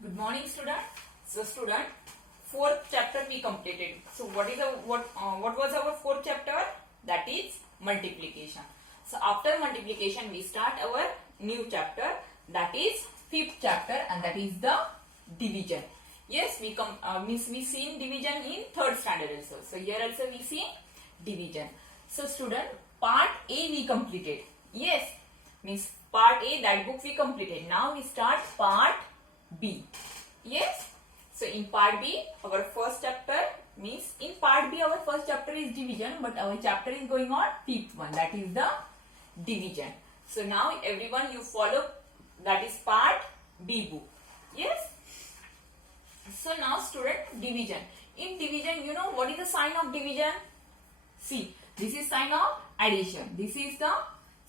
Good morning, student. So, student, fourth chapter we completed. So, what was our fourth chapter? That is multiplication. So, after multiplication, we start our new chapter. That is fifth chapter, and that is the division. Yes, we seen division in third standard also. So, here also we see division. So, student, part A we completed. Yes, means part A, that book we completed. Now we start part B. Yes. So in part B, our first chapter means in part B our first chapter is division, but our chapter is going on fifth one, that is the division. So now everyone you follow, that is part B book. Yes. So now student, division. In division, you know what is the sign of division? See, this is sign of addition. This is the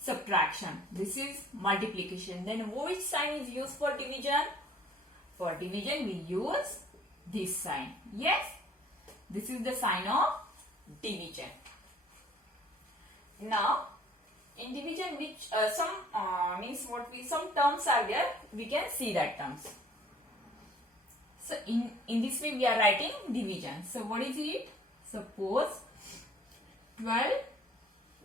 subtraction. This is multiplication. Then which sign is used for division? For division we use this sign. Yes, this is the sign of division. Now in division, which some terms are there, we can see that terms. So in this way we are writing division. So what is it? Suppose 12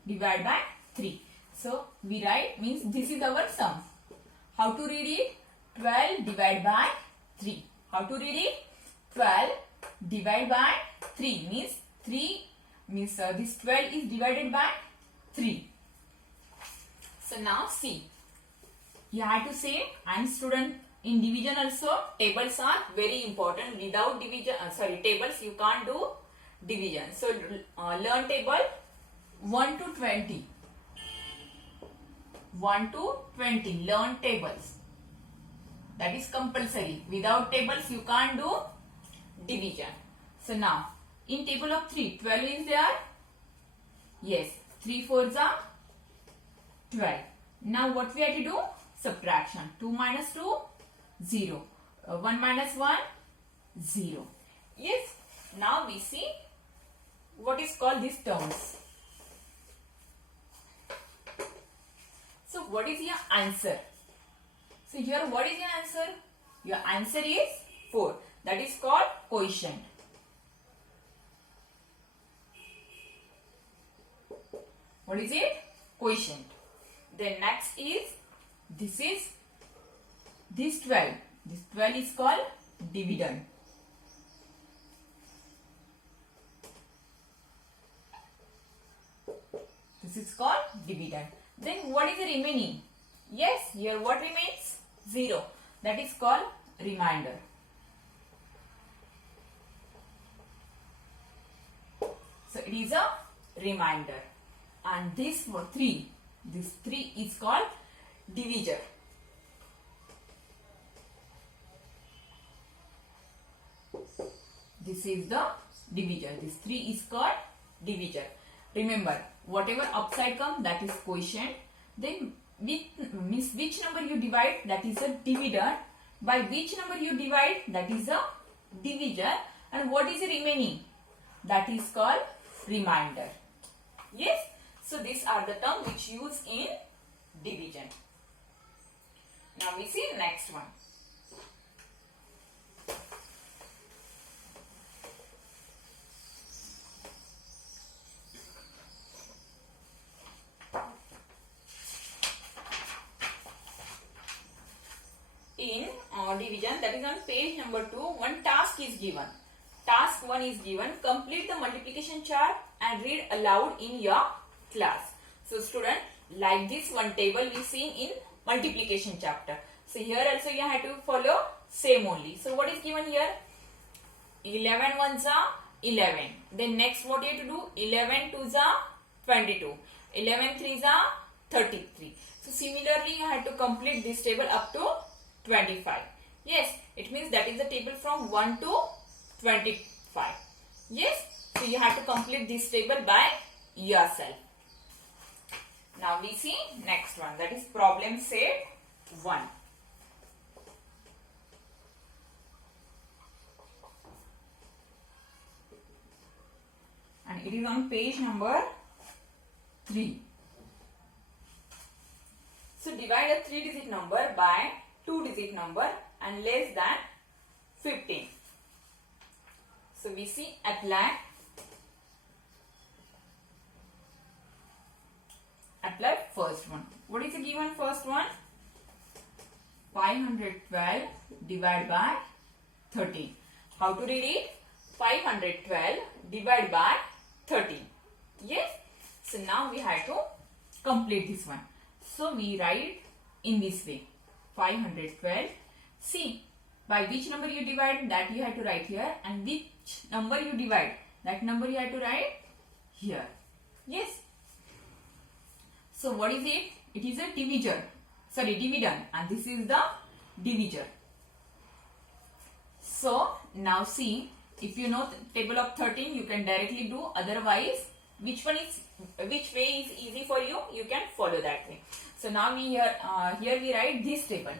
divided by 3. So we write, means this is our sum. How to read it? 12 divided by 3. How to read it? 12 divided by 3 means 3 means this 12 is divided by 3. So now see, you have to say, and student, in division also tables are very important. Without division, tables you can't do division. So learn table 1 to 20. 1 to 20, learn tables. That is compulsory. Without tables you can't do division. So now in table of 3, 12 is there. Yes, 3 4s are 12. Now what we have to do? Subtraction. 2 minus 2, 0. 1 minus 1, 0. Yes. Now we see what is called these terms. So what is your answer? So here what is your answer? Your answer is 4. That is called quotient. What is it? Quotient. Then next is, this 12. This 12 is called dividend. This is called dividend. Then what is the remaining? Yes, here what remains? 0. That is called remainder. So it is a remainder. And this 3 is called divisor. This is the divisor. This 3 is called divisor. Remember, whatever upside comes, that is quotient. Then which number you divide, that is a dividend. By which number you divide, that is a divisor. And what is the remaining? That is called remainder. Yes. So these are the terms which use in division. Now we see next one. In division, that is on page number 2, one task is given. Task 1 is given. Complete the multiplication chart and read aloud in your class. So student, like this one table we seen in multiplication chapter. So here also you have to follow same only. So what is given here? 11 ones are 11. Then next what you have to do? 11 twos are 22. 11 threes are 33. So similarly you have to complete this table up to 25. Yes, it means that is the table from 1 to 25. Yes, so you have to complete this table by yourself. Now we see next one, that is problem set 1. And it is on page number 3. So divide a 3-digit number by 2-digit number and less than 15. So we see apply first one. What is the given first one? 512 divided by 13. How to read it? 512 divided by 13. Yes. So now we have to complete this one. So we write in this way. 512. See, by which number you divide, that you have to write here, and which number you divide, that number you have to write here. Yes. So what is it? It is a divisor. Sorry, dividend, and this is the divisor. So now see, if you know table of 13, you can directly do. Otherwise, which way is easy for you, you can follow that way. So now we here we write this table.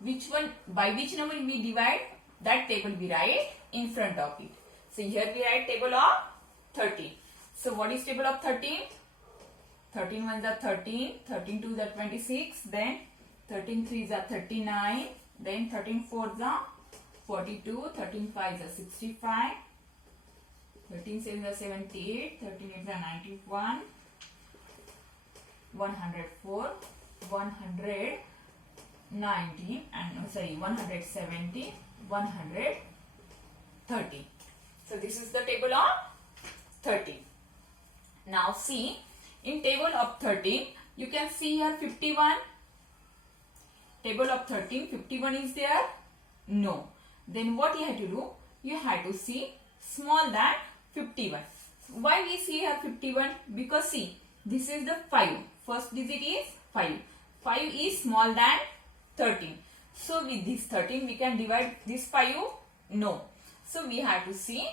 Which one, by which number we divide, that table we write in front of it. So here we write table of 13. So what is table of 13? 13 ones are 13, 13 twos are 26, then 13 threes are 39, then 13 fours are 42, 13 fives are 65, 13 sevens are 78, 13 eights are 91, 104, 119, and 170, 130. So this is the table of 13. Now see, in table of 13, you can see here 51. Table of 13, 51 is there? No. Then what you have to do? You have to see small than 51. Why we see here 51? Because see, this is the 5. First digit is 5. 5 is small than 13. So with this 13, we can divide this 5? No. So we have to see,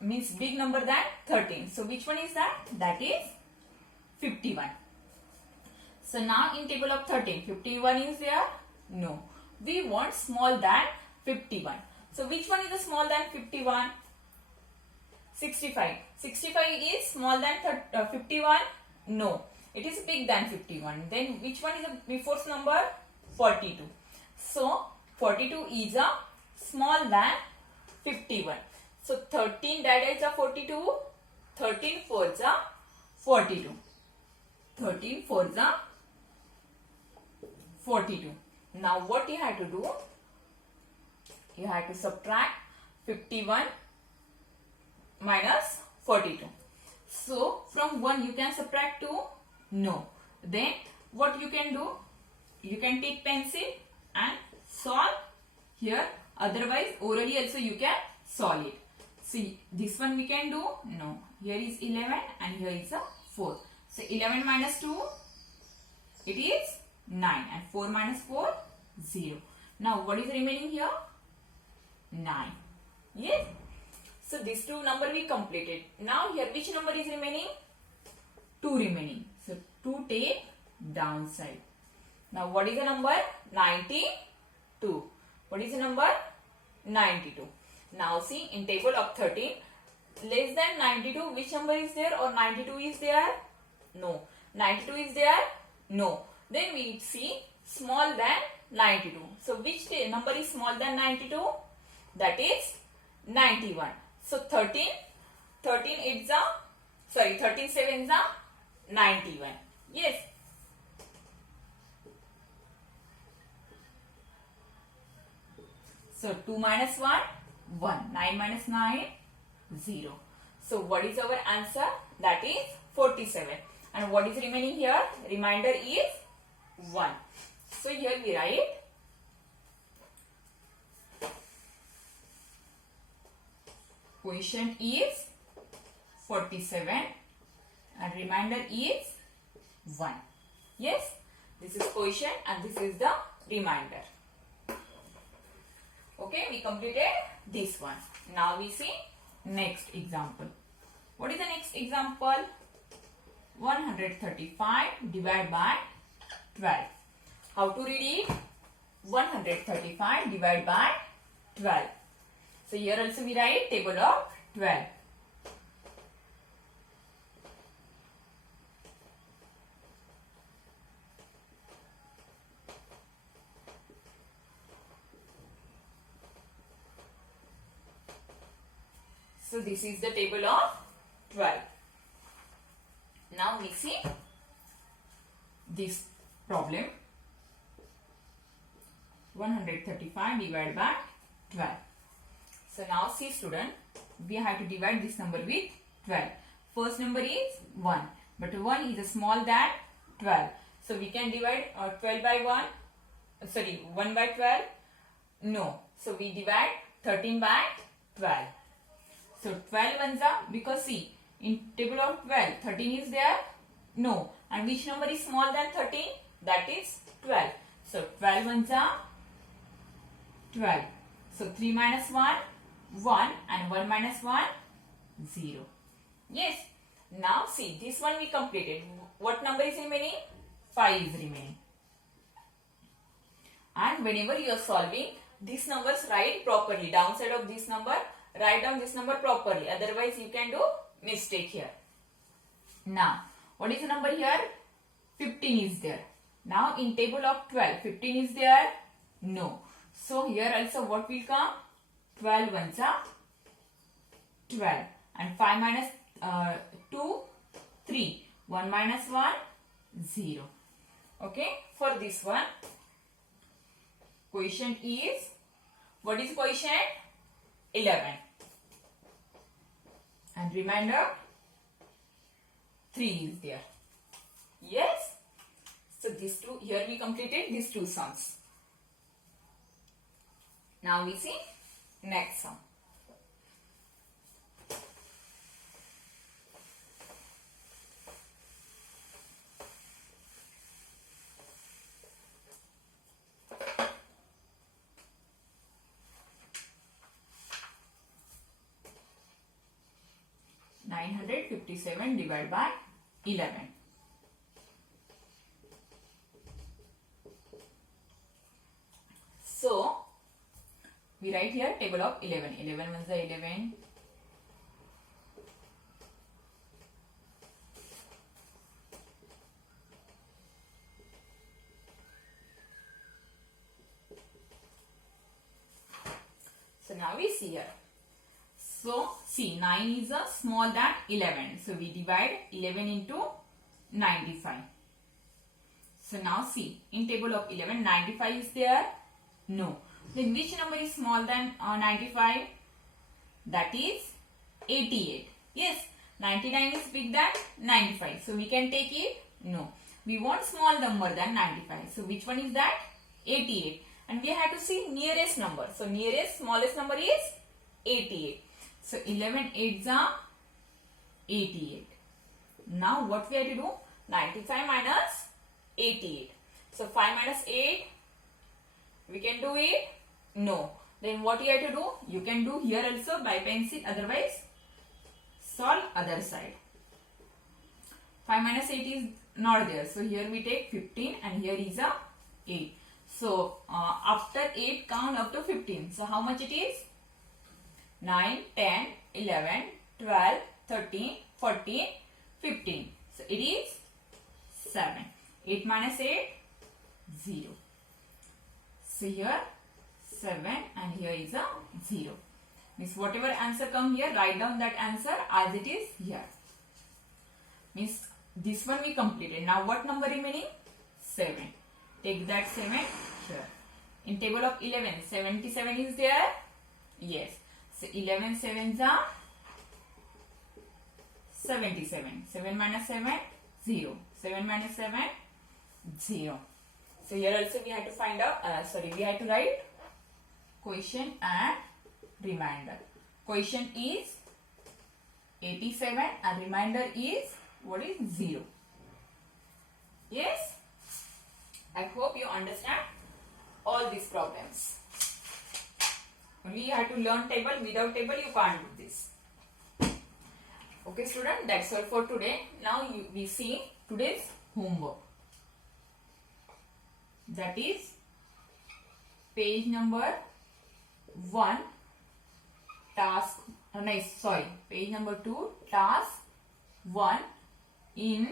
means big number than 13. So which one is that? That is 51. So now in table of 13, 51 is there? No. We want small than 51. So which one is the small than 51? 65. 65 is small than 51? No. It is big than 51. Then which one is the before number? 42. So 42 is a small than 51. So 13 divides are 42. 13 fours are 42. 13 fours are 42. Now what you have to do? You have to subtract 51 minus 42. So from 1 you can subtract 2? No. Then what you can do? You can take pencil and solve here. Otherwise orally also you can solve it. See, this one we can do? No. Here is 11 and here is a 4. So 11 minus 2, it is 9, and 4 minus 4, 0. Now what is remaining here? 9. Yes. So these two number we completed. Now here which number is remaining? 2 remaining. So 2 take downside. Now what is the number? 92. What is the number? 92. Now see, in table of 13, less than 92, which number is there, or 92 is there? No. 92 is there? No. Then we see small than 92. So which number is small than 92? That is 91. So 13 sevens are 91. Yes. So 2 minus 1, 1. 9 minus 9, 0. So what is our answer? That is 47. And what is remaining here? Remainder is 1. So here we write quotient is 47 and remainder is 1. Yes, this is quotient and this is the remainder. Okay, we completed this one. Now we see next example. What is the next example? 135 divided by 12. How to read it? 135 divided by 12. So here also we write table of 12. So this is the table of 12. Now we see this problem. 135 divided by 12. So now see student, we have to divide this number with 12. First number is 1, but 1 is smaller than 12. So we can divide 12 by 1, 1 by 12. No. So we divide 13 by 12. So 12 ones are, because see, in table of 12, 13 is there? No. And which number is smaller than 13? That is 12. So 12 ones are 12. So 3 minus 1, 1, and 1 minus 1, 0. Yes. Now see, this one we completed. What number is remaining? 5 is remaining. And whenever you are solving, these numbers write properly. Downside of this number, write down this number properly. Otherwise, you can do mistake here. Now, what is the number here? 15 is there. Now, in table of 12, 15 is there? No. So, here also what will come? 12 ones are 12. And 5 minus 2, 3. 1 minus 1, 0. Okay. For this one, quotient is, what is quotient? 11. And remainder 3 is there. Yes. So these two, here we completed these two sums. Now we see next sum. (957) divided by 11. So, we write here table of 11. 11 ones are 11. So, now we see here. So, see, 9 is a smaller than 11. So, we divide 11 into 95. So, now see, in table of 11, 95 is there? No. Then which number is smaller than 95? That is 88. Yes, 99 is big than 95. So, we can take it? No. We want small number than 95. So, which one is that? 88. And we have to see nearest number. So, nearest smallest number is 88. So, 11 8s are 88. Now, what we have to do? 95 minus 88. So, 5 minus 8, we can do it? No. Then what you have to do? You can do here also by pencil, otherwise solve other side. 5 minus 8 is not there. So, here we take 15 and here is a 8. So, after 8 count up to 15. So, how much it is? 9, 10, 11, 12, 13, 14, 15. So, it is 7. 8 minus 8, 0. So, here 7 and here is a 0. Means whatever answer come here, write down that answer as it is here. Means this one we completed. Now, what number remaining? 7. Take that 7 here. In table of 11, 77 is there? Yes. So, 11 sevens are 77. 7 minus 7, 0. 7 minus 7, 0. So, here also we have to find out, we have to write quotient and remainder. Quotient is 87 and remainder is, what is 0? Yes? I hope you understand all these problems. Only you have to learn table. Without table, you can't do this. Okay, student, that's all for today. Now we see today's homework. That is page number 1, task. Page number 2, task 1 in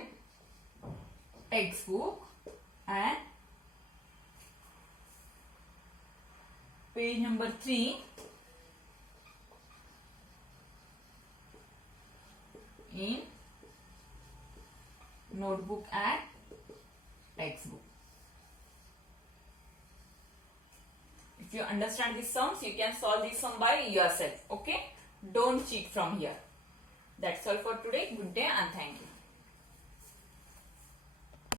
textbook, and page number 3, in notebook and textbook. If you understand these sums, you can solve this sum by yourself. Okay? Don't cheat from here. That's all for today. Good day and thank you.